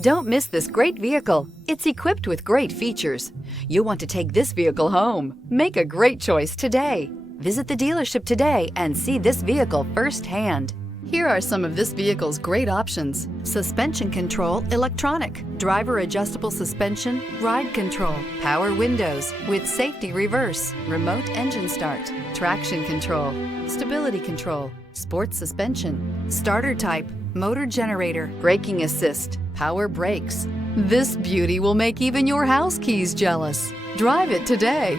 Don't miss this great vehicle. It's equipped with great features. You'll want to take this vehicle home. Make a great choice today. Visit the dealership today and see this vehicle firsthand. Here are some of this vehicle's great options: suspension control electronic, driver adjustable suspension, ride control, power windows with safety reverse, remote engine start, traction control, stability control, sports suspension, starter type, motor generator, braking assist, power brakes. This beauty will make even your house keys jealous. Drive it today.